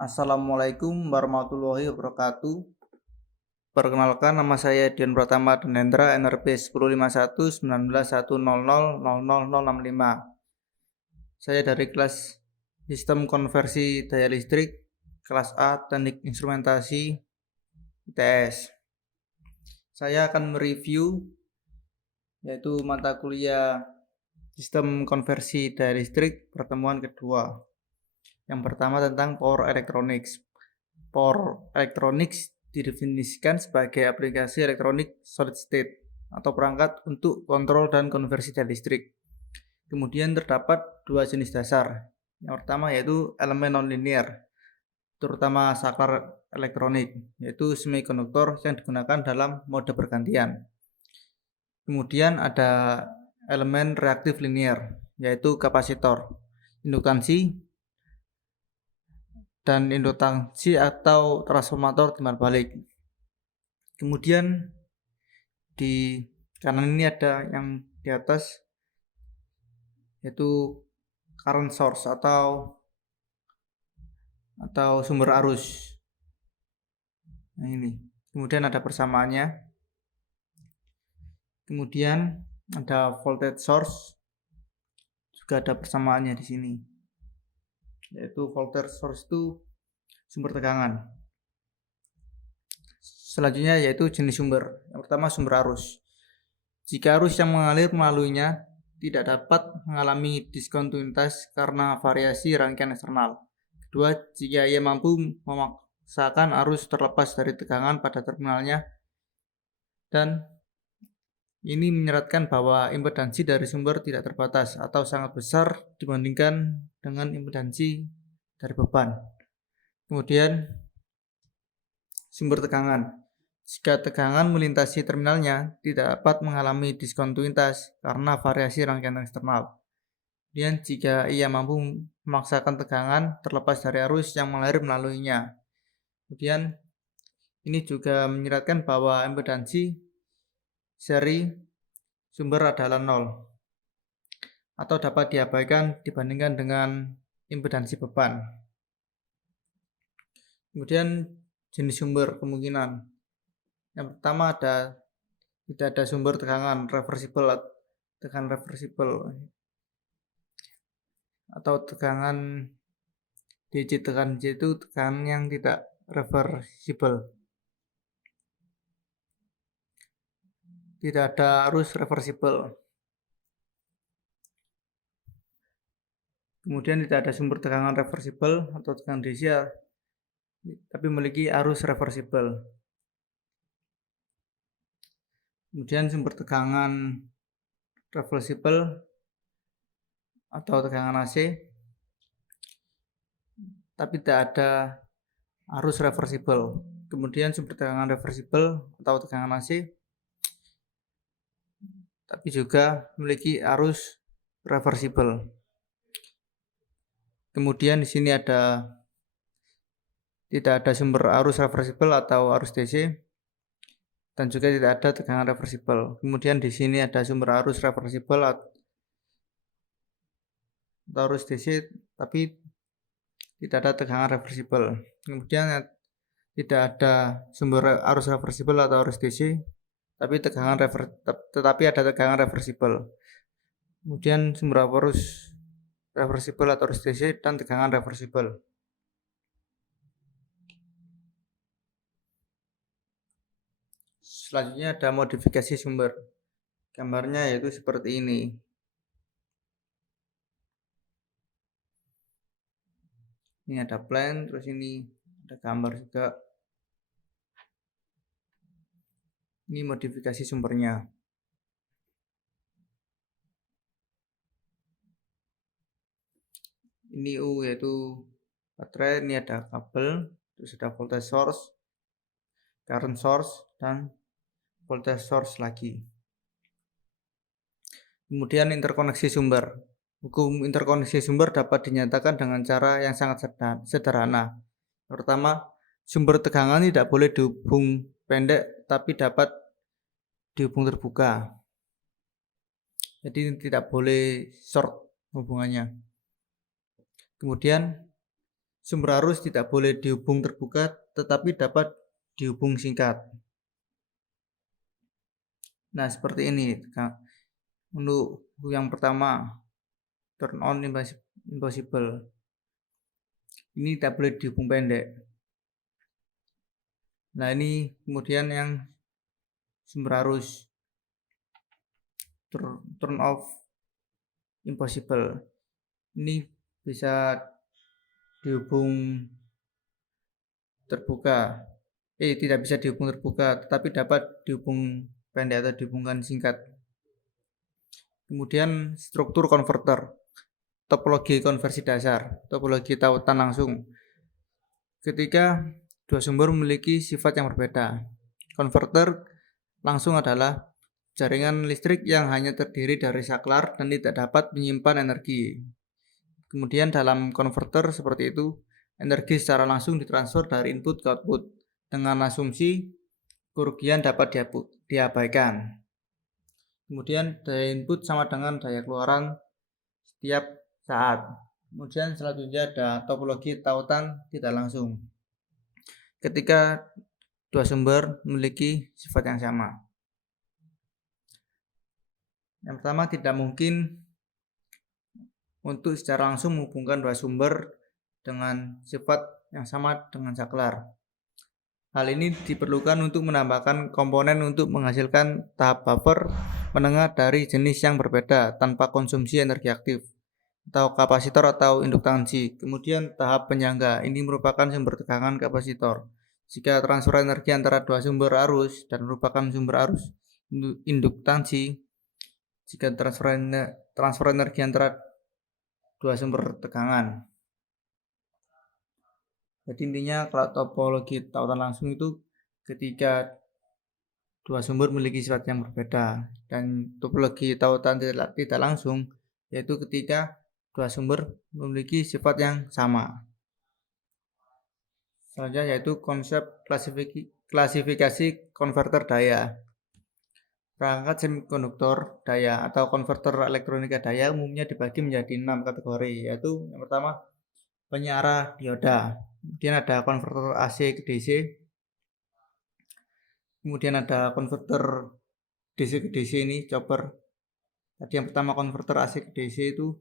Assalamualaikum warahmatullahi wabarakatuh. Perkenalkan, nama saya Dian Pratama Danendra, NRP 10511911000065. Saya dari kelas Sistem Konversi Daya Listrik, kelas A Teknik Instrumentasi ITS. Saya akan mereview yaitu mata kuliah Sistem Konversi Daya Listrik pertemuan kedua. Yang pertama tentang Power Electronics. Power Electronics didefinisikan sebagai aplikasi elektronik solid state atau perangkat untuk kontrol dan konversi daya listrik. Kemudian terdapat dua jenis dasar. Yang pertama yaitu elemen nonlinear, terutama saklar elektronik, yaitu semikonduktor yang digunakan dalam mode bergantian. Kemudian ada elemen reaktif linear, yaitu kapasitor, induktansi, dan induktansi atau transformator timbal balik. Kemudian di kanan ini ada yang di atas yaitu current source atau sumber arus. Nah ini. Kemudian ada persamaannya. Kemudian ada voltage source, juga ada persamaannya di sini. Yaitu voltage source itu sumber tegangan. Selanjutnya yaitu jenis sumber. Yang pertama sumber arus. Jika arus yang mengalir melaluinya tidak dapat mengalami diskontinuitas karena variasi rangkaian eksternal. Kedua, jika ia mampu memaksakan arus terlepas dari tegangan pada terminalnya, dan ini menyeratkan bahwa impedansi dari sumber tidak terbatas atau sangat besar dibandingkan dengan impedansi dari beban. Kemudian sumber tegangan. Jika tegangan melintasi terminalnya tidak dapat mengalami diskontinuitas karena variasi rangkaian eksternal. Kemudian jika ia mampu memaksakan tegangan terlepas dari arus yang mengalir melaluinya. Kemudian ini juga menyeratkan bahwa impedansi seri sumber adalah 0 atau dapat diabaikan dibandingkan dengan impedansi beban. Kemudian jenis sumber kemungkinan. Yang pertama tidak ada sumber tegangan reversible atau tegangan DC. Tegangan DC itu tegangan yang tidak reversible. Tidak ada arus reversible. Kemudian tidak ada sumber tegangan reversible atau tegangan DC tapi memiliki arus reversible. Kemudian sumber tegangan reversible atau tegangan AC tapi tidak ada arus reversible. Kemudian sumber tegangan reversible atau tegangan AC tapi juga memiliki arus reversible. Kemudian di sini tidak ada sumber arus reversible atau arus DC dan juga tidak ada tegangan reversible. Kemudian di sini ada sumber arus reversible atau arus DC tapi tidak ada tegangan reversible. Kemudian tidak ada sumber arus reversible atau arus DC tetapi ada tegangan reversible. Kemudian sumber arus reversible atau arus DC dan tegangan reversible. Selanjutnya ada modifikasi sumber. Gambarnya yaitu seperti ini. Ini ada plan, terus ini ada gambar juga. Ini modifikasi sumbernya. Ini U yaitu baterai, ini ada kabel, terus ada voltage source, current source, dan voltage source lagi. Kemudian interkoneksi sumber. Hukum interkoneksi sumber dapat dinyatakan dengan cara yang sangat sederhana. Pertama, sumber tegangan tidak boleh dihubung pendek tapi dapat dihubung terbuka. Jadi tidak boleh short hubungannya. Kemudian Sumber arus tidak boleh dihubung terbuka, tetapi dapat dihubung singkat. Nah, seperti ini. Untuk yang pertama, turn on impossible. Ini tidak boleh dihubung pendek. Nah, ini kemudian yang sumber arus, turn off impossible. Ini bisa dihubung terbuka. Tidak bisa dihubung terbuka, tetapi dapat dihubung pendek atau dihubungkan singkat. Kemudian struktur konverter, topologi konversi dasar, topologi tautan langsung. Ketika dua sumber memiliki sifat yang berbeda, konverter langsung adalah jaringan listrik yang hanya terdiri dari saklar dan tidak dapat menyimpan energi. Kemudian dalam konverter seperti itu, energi secara langsung ditransfer dari input ke output dengan asumsi kerugian dapat diabaikan. Kemudian daya input sama dengan daya keluaran setiap saat. Kemudian selanjutnya ada topologi tautan tidak langsung. Ketika dua sumber memiliki sifat yang sama. Yang pertama, tidak mungkin untuk secara langsung menghubungkan dua sumber dengan sifat yang sama dengan saklar. Hal ini diperlukan untuk menambahkan komponen untuk menghasilkan tahap buffer menengah dari jenis yang berbeda tanpa konsumsi energi aktif, atau kapasitor atau induktansi. Kemudian tahap penyangga, ini merupakan sumber tegangan kapasitor. Jika transfer energi antara dua sumber arus dan merupakan sumber arus induktansi, jika transfer energi antara dua sumber tegangan. Jadi intinya kalau topologi tautan langsung itu ketika dua sumber memiliki sifat yang berbeda, dan topologi tautan tidak langsung yaitu ketika dua sumber memiliki sifat yang sama. Selanjutnya yaitu konsep klasifikasi konverter daya. Perangkat semikonduktor daya atau konverter elektronika daya umumnya dibagi menjadi 6 kategori, yaitu yang pertama penyiar dioda, kemudian ada konverter AC ke DC, kemudian ada konverter DC ke DC, ini chopper. Tadi yang pertama konverter AC ke DC itu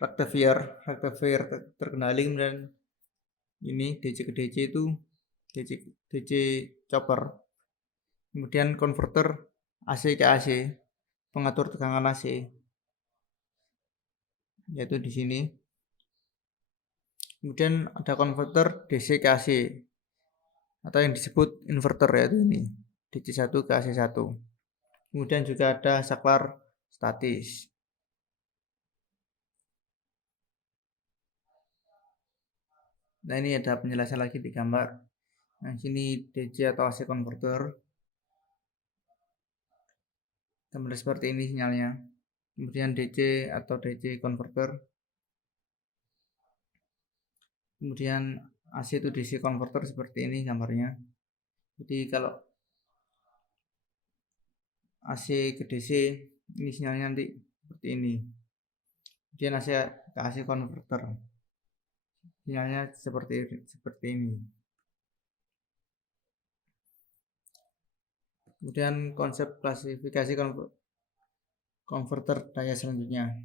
rectifier terkendali, kemudian ini DC ke DC itu DC chopper. Kemudian konverter AC ke AC, pengatur tegangan AC, yaitu di sini. Kemudian ada konverter DC ke AC atau yang disebut inverter, yaitu ini DC1 ke AC1. Kemudian juga ada saklar statis. Nah, ini ada penjelasan lagi di gambar. Nah, sini DC atau AC converter. Gambar seperti ini sinyalnya. Kemudian DC atau DC converter. Kemudian AC itu DC converter seperti ini gambarnya. Jadi kalau AC ke DC, ini sinyalnya nanti seperti ini. Kemudian AC ke AC converter, sinyalnya seperti ini. Kemudian konsep klasifikasi konverter daya selanjutnya,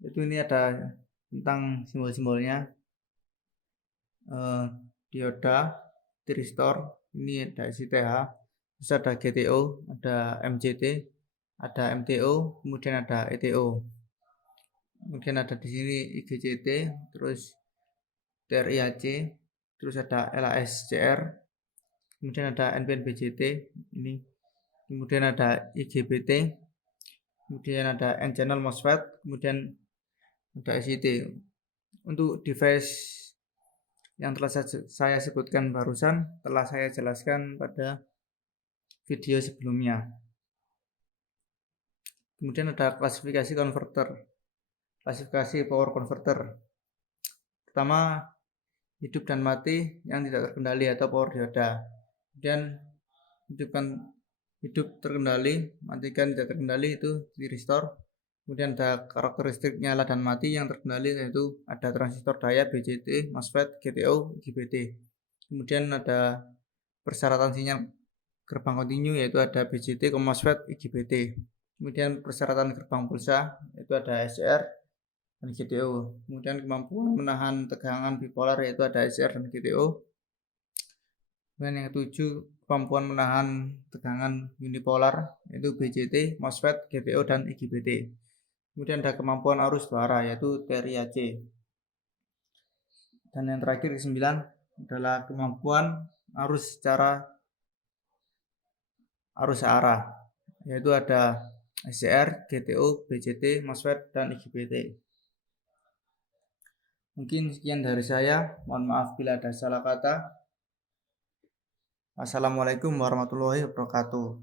itu ini ada tentang simbol-simbolnya. Dioda, tiristor, ini ada SITH, terus ada GTO, ada MJT, ada MTO, kemudian ada ETO. Kemudian ada di sini IGCT, terus TRIAC, terus ada LASCR, kemudian ada NPNBJT ini, kemudian ada IGBT, kemudian ada N-channel MOSFET, kemudian ada SIT. Untuk device yang telah saya sebutkan barusan telah saya jelaskan pada video sebelumnya. Kemudian ada klasifikasi konverter, klasifikasi power converter. Pertama, hidup dan mati yang tidak terkendali atau power dioda. Kemudian hidup terkendali, matikan tidak terkendali itu di restore. Kemudian ada karakteristik nyala dan mati yang terkendali, yaitu ada transistor daya, BJT, MOSFET, GTO, IGBT. Kemudian ada persyaratan sinyal gerbang kontinu, yaitu ada BJT, MOSFET, IGBT. Kemudian persyaratan gerbang pulsa, yaitu ada SCR dan GTO. Kemudian kemampuan menahan tegangan bipolar, yaitu ada SCR dan GTO. Kemudian yang ketujuh, kemampuan menahan tegangan unipolar, yaitu BJT, MOSFET, GTO, dan IGBT. Kemudian ada kemampuan arus dua arah, yaitu TRIAC. Dan yang terakhir ke-9 adalah kemampuan arus secara arus arah, yaitu ada SCR, GTO, BJT, MOSFET, dan IGBT. Mungkin sekian dari saya. Mohon maaf bila ada salah kata. Assalamualaikum warahmatullahi wabarakatuh.